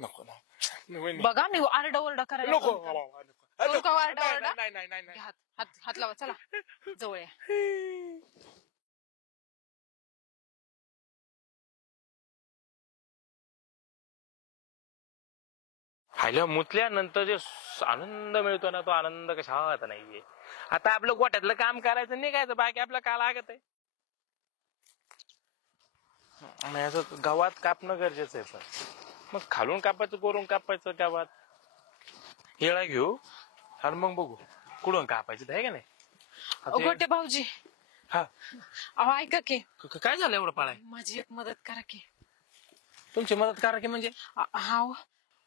नको ना बघा मी आरडा ओरडा करायला नको करू का आरडा ओरडा? नाही हात लावा चला जवळ या. हायला मुतल्यानंतर जे आनंद मिळतो ना तो आनंद कशात नाहीये. आता आपलं गोट्यातलं काम करायचं निघायचं बाकी आपलं काय लागत आहे. आणि असं गावात कापणं गरजेचं आहे. पण मग खालून कापायचं करून कापायचं गावात हेळा घेऊ आणि मग बघू कुठून कापायचं आहे का नाही. गोटे भाऊजी हा अहो ऐका की काय झालं एवढं पाळाय. माझी एक मदत करा की. तुमची मदत करा की म्हणजे हा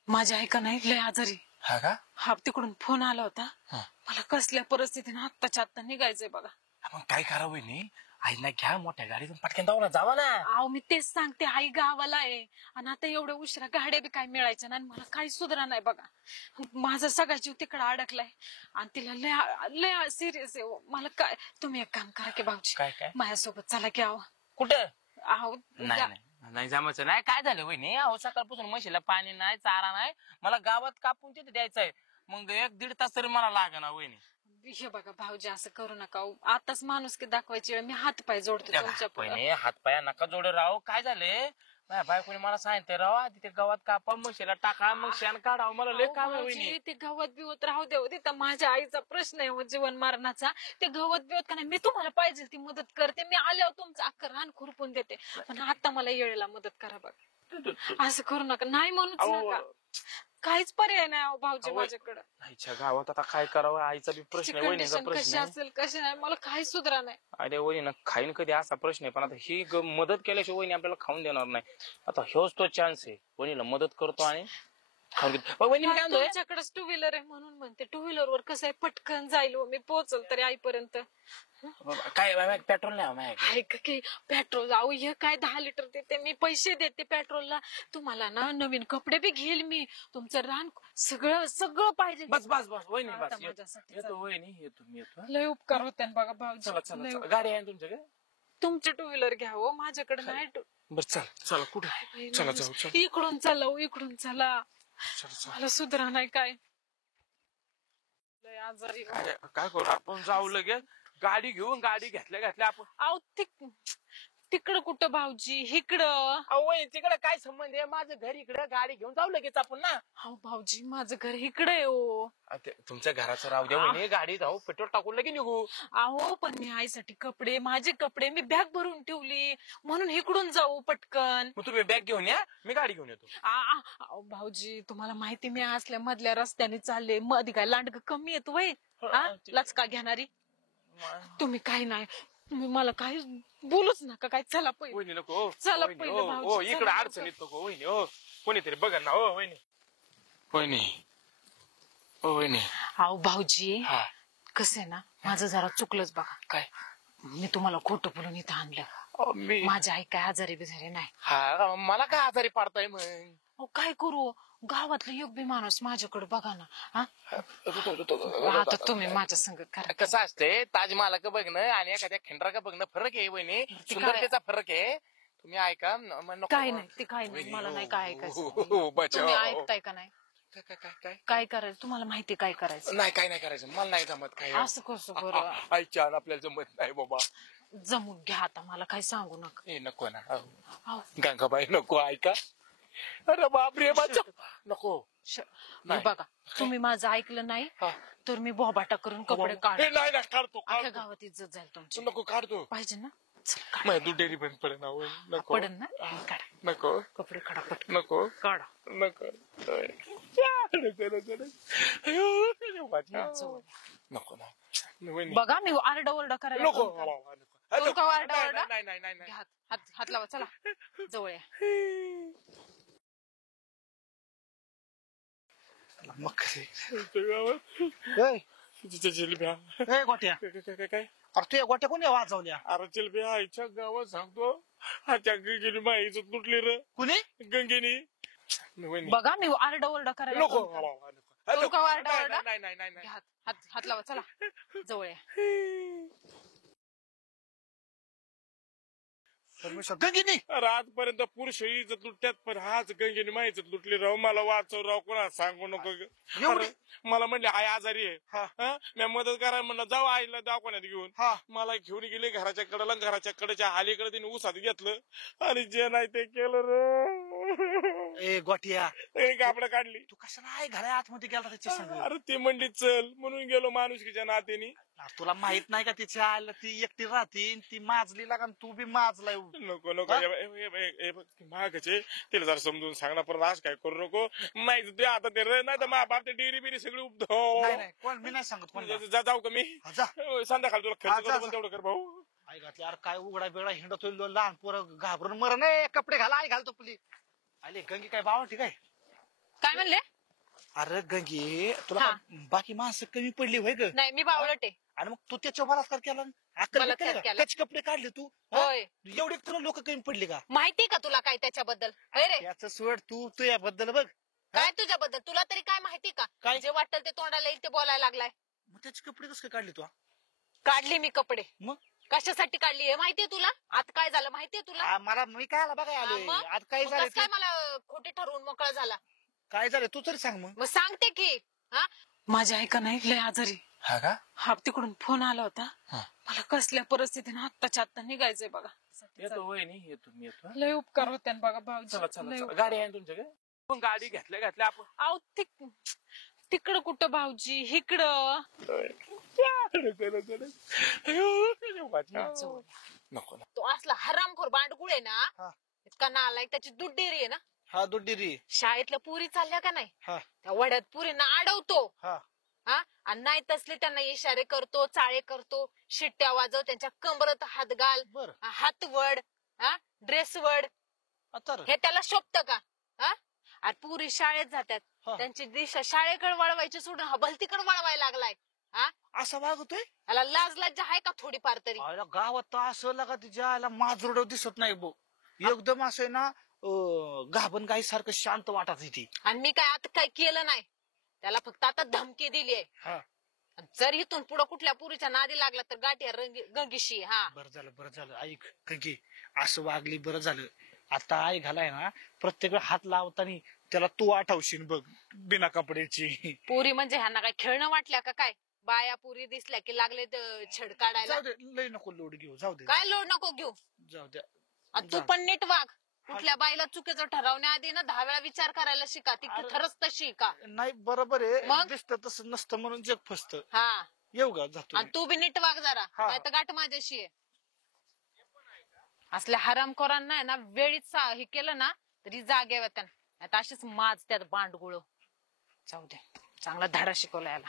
माझ्या ऐका नाही लय आजारी. हा का हा तिकडून फोन आला होता. मला कसल्या परिस्थितीने आत्ताच्या आत्ता निघायचंय बघा. मग काय करावं नाही आईना घ्या मोठ्या गाडीतून पटकन जाऊ ना जावा ना. अहो मी तेच सांगते आई गावाला आहे आणि आता एवढ्या उशिरा गाड्या बी काय मिळायच्या ना मला काही सुधारा नाही बघा. माझा सगळा जीव तिकडे अडकलाय आणि तिला लय सिरियस आहे. मला काय तुम्ही एक काम करा की भाऊजी काय माझ्यासोबत चला की. अहो कुठं अहो नाही जमायचं नाही. काय झालं वहिनी अहो सकाळपासून म्हशीला पाणी नाही चारा नाही मला गावात कापून तिथे द्यायचंय. मग 1-1.5 तास तरी मला लागेना वहिनी. हे बघा भाऊजी असं करू नका. आताच माणूस की दाखवायची वेळ मी हात पाय जोडतो तुमच्या पुढे. हात पाया नका जोडे राव. काय झाले माझ्या बायकोनी मला सांगितलं राव तिथे गावात कापा म्हशीला टाका मग शेण काढावं. मला लय काम आहे वहिनी. ते गवत बिवत राहू देऊ दे. तर माझ्या आईचा प्रश्न आहे जीवन मरणाचा. ते गवत बिवत का नाही मी तुम्हाला पाहिजे ती मदत करते. मी आल्यावर तुमचं अख्खं रान खुरपून देते. पण आता मला येळेला मदत करा बघा. असं करू नका. नाही म्हणूच नका. काहीच पर्याय नाही भाऊजी माझ्याकडे. आईच्या गावात आता काय करावं आईचा बी प्रश्न आहे वहिनीचा प्रश्न कशी असेल कशी नाही मला काही सुधरा नाही. अरे वहिनी खाईन कधी असा प्रश्न आहे. पण आता ही मदत केल्याशिवाय वहिनी आपल्याला खाऊन देणार नाही. आता ह्योच तो चान्स आहे वहिनीला मदत करतो आणि तुमच्याकडेच 2 व्हीलर आहे म्हणून म्हणते. 2 व्हीलर वर कसं आहे पटकन जाईल मी पोहोचल तरी आईपर्यंत. काय पेट्रोल नाही ऐका की पेट्रोल जाऊ हे काय 10 लिटर देते मी पैसे देते पेट्रोलला. तुम्हाला ना नवीन कपडे बी घेईल मी. तुमचं रान सगळं पाहिजे. बस वहिनी बस येतो वहिनी येतो मी येतो. लय उपकार होते बघा भाऊजी. गाडी आहे तुमच्याकडे. तुमचे 2 व्हीलर घ्या हो माझ्याकडे नाही. बरं चला कुठे चला जाऊ. इकडून चला इकडून चला. मला सुधरा नाही काय लय आजारी. काय करू आपण जाऊ लगेच गाडी घेऊन. गाडी घेतल्या आपण. अहो तिकडं कुठं भाऊजी इकडं. अहो तिकडे काय संबंध आहे. माझं घर इकडे गाडी घेऊन जाऊ लगेच आपण ना. हो भाऊजी माझं घर इकडे आहे हो. तुमच्या घराचं राहू द्या वहिनी. गाडी जाऊ पेट्रोल टाकून लगे निघू. अहो पण मी आईसाठी कपडे माझे कपडे मी बॅग भरून ठेवली म्हणून इकडून जाऊ पटकन. मग तुम्ही बॅग घेऊन या मी गाडी घेऊन येतो. भाऊजी तुम्हाला माहिती मी असल्या मधल्या रस्त्याने चालले. मध्ये काय लांडग कमी येतो वय लचका घेणारी. तुम्ही काही नाही तुम्ही मला काही बोलूच नका काय. चला वहिनी नको. चला पहिले इकडे अडचणीत नको वहिनी. हो कोणीतरी बघा ना. हो वहिनी वहिनी. अहो भाऊजी कसं आहे ना माझं जरा चुकलंच बघा. काय मी तुम्हाला खोटं बोलून इथं आणलं. माझी आई काय आजारी बिजारी नाही. हा मला काय आजारी पाडताय मग. काय करू गावातलं एक बी माणूस माझ्याकडे बघा ना. आता तुम्ही माझ्या संग करा. कसं असते ताजमहाला का बघणं आणि एखाद्या खिंडरा का बघणं फरक आहे वहिनी. सुंदरतेचा फरक आहे. तुम्ही ऐका काय नाही ते काय नाही मला नाही काय ऐकायचं. ऐकताय का नाही. काय करायचं तुम्हाला माहिती काय करायचं. नाही काय नाही करायचं मला नाही जमत. काय असं कसं बरं आईच्या आपल्याला जमत नाही बाबा. जमून घ्या आता मला काही सांगू नका. नको ना गंगाबाई नको. ऐका अरे बापरे नको. बघा तुम्ही माझं ऐकलं नाही तर मी बोबाटा करून कपडे काढतो. अख्या गावात इज्जत जाईल तुमची. नको काढतो पाहिजे ना. तू डेअरी बंद पडेल ना. पडेल ना काढा. नको कपडे काढा पटकन. नको काढा. नको नको ना. बघा मी आरडा ओरडा करायला नको. आरडा ओरडा नाही हात लावा चला जवळ या. मग गोट्या काय अरे तू या गोट्या कोणी वाजवल्या. अरे चिलबे आईच्या गावात सांगतो आजच्या गंगेनी माईच तुटली र. कुणी गंगेनी. बघा मी आरडा ओरडा करायला नको. आरडा ओरडा नाही हात लावा चला जवळ या. परमेश्वर गंगिनी अरे आजपर्यंत पुरुष इज्जत लुटत्यात पण हाच गंगेने माझी इज्जत लुटली राव. मला वाचव राव, कोणा सांगू नको. एवढी? अरे, मला म्हणले आई आजारी आहे. हा. हा? मी मदत करायला म्हणलं जाऊ आईला दवाखान्यात घेऊन. हा. मला घेऊन गेले घराच्या कडेला, घराच्या कडेच्या हालीकडे तिने उसात घेतलं आणि जे नाही ते केलं रे. ए गोट्या कापड काढली. तू कशाला आहे घरा आतमध्ये गेला त्याच्या संग? अरे ते म्हणली चल म्हणून गेलो माणुसकीच्या नात्याने. तुला माहित नाही का तिच्या आईला ती एकटी राहते ती माजली लागा तू बी माजलाय. नको नको महागाचे तिला जरा समजून सांग ना, परत आज काय करू नको. माहिती ते आता ते नाही तर मा बाप ते डेरी बिरी सगळी नाही नाही कोण मी नाही सांगत कोण जाऊ का मी जा संध्याकाळी तुला हा, खर्च जा, करतो जा. तेवढं कर भाऊ. आई घातली अरे काय उघडा बेगडा हिंडत होईल लहान पोरं घाबरून मरण कपडे घाला आई घालतो पुली. आले गंगी काय बावळ ठीक आहे. काय म्हणले? अरे गंगी तुला हा. काय बाकी माणसं कमी पडली होय ग? नाही मी बावळट आहे. आणि मग तू त्याच्या बलात्कार केला अक्कल बलात्कार केला का? केला. त्याचे कपडे काढले तू हा? होय. एवढे तुला लोक कमी पडली का? माहिती का तुला काय त्याच्याबद्दल? होय रे. याचं सोड तू याबद्दल बघ. काय तुझ्याबद्दल तुला तरी काय माहिती का? काय? जे वाटेल ते तोंडाला येईल ते बोलायला लागलाय. मग त्याचे कपडे कसं काय काढले तू? काढली मी कपडे. मग कशासाठी काढली हे माहितीये तुला? आता काय झालं माहितीये तुला? मला मी काय बघाय आलोय हा, मग? आज काय मग झालं कसं काय ते? मला खोटे ठरवून मोकळा झाला? काय झालं तू तरी सांग मग. मग सांगते की हा माझ्या ऐका नाही लय आजारी. हा का? हा तिकडून फोन आला होता. हा. मला कसल्या परिस्थितीने आत्ताच्या आत्ता निघायचंय बघा. येतो वहिनी येतो मी येतो. लय उपकार होते ना बघा चला भाऊजी. लय चला उपकार. गाडी आहे ना तुमच्याकडे? पण गाडी घेतल्या आपण अहो तिकडं कुठं भाऊजी इकडं. नको तो असला हरामखोर बांडगुळ आहे ना, हा. इतका नालायक. त्याची दूध डेअरी आहे ना. हा दुड्डी शाळेतल्या पुरी चालल्या का नाही हा त्या वड्यात पुरींना अडवतो. हा हा आणि नाही तसले त्यांना इशारे करतो, चाळे करतो, शिट्ट्या वाजव, त्यांच्या कमरत हात घाल, बर हात वड, हा ड्रेस वड. आता हे त्याला शोभत का? हा आणि पुरी शाळेत जातात, हा. त्यांची दिशा शाळेकडे वळवायची सोडून हा भलतीकडे वळवायला लागलाय. हा असं वागतोय याला लाज लज्जा आहे का थोडीफार तरी? आयला गावात तर असं लागा तिच्या आयला माजरड दिसत नाही बो. एकदम असं आहे ना गाभण गाई सारखं शांत वाटत ती. आणि मी काय आता काय केलं नाही, त्याला फक्त आता धमकी दिली आहे. हा जर इथून पुढे कुठल्या पुरीच्या नादी लागला तर गाठी गंगीशी. हा बरं झालं ऐक की असं वागली बरं झालं. आता आई घालाय ना प्रत्येक वेळा हात लावताना त्याला तू आठवशील बघ बिना कपड्याची. पुरी म्हणजे ह्यांना काय खेळणं वाटल्या का काय? बाया पुरी दिसल्या की लागले छेड काढायला. जाऊ दे लय नको लोड घेऊ जाऊ दे काय लोड नको घेऊ. जाऊ द्या. आणि तू पण नीट वाग. कुठल्या बाईला चुकीचं ठरवण्याआधी ना 10 वेळा विचार करायला शिका. ती अरे. खरंच तशी का? नाही बरोबर आहे मग? दिसतं तसं नसतं म्हणून जग फसतं. हा येऊ का जातो आणि तू बी नीट वाग जरा, हा. नाही तर गाठ माझ्याशी आहे. असल्या हरामखोरांना ना वेळीच हे केलं ना तरी जागेवर त्यांना, नाही तर अशीच माज त्यात बांडगुळ. जाऊ दे, चांगला धडा शिकवला याला.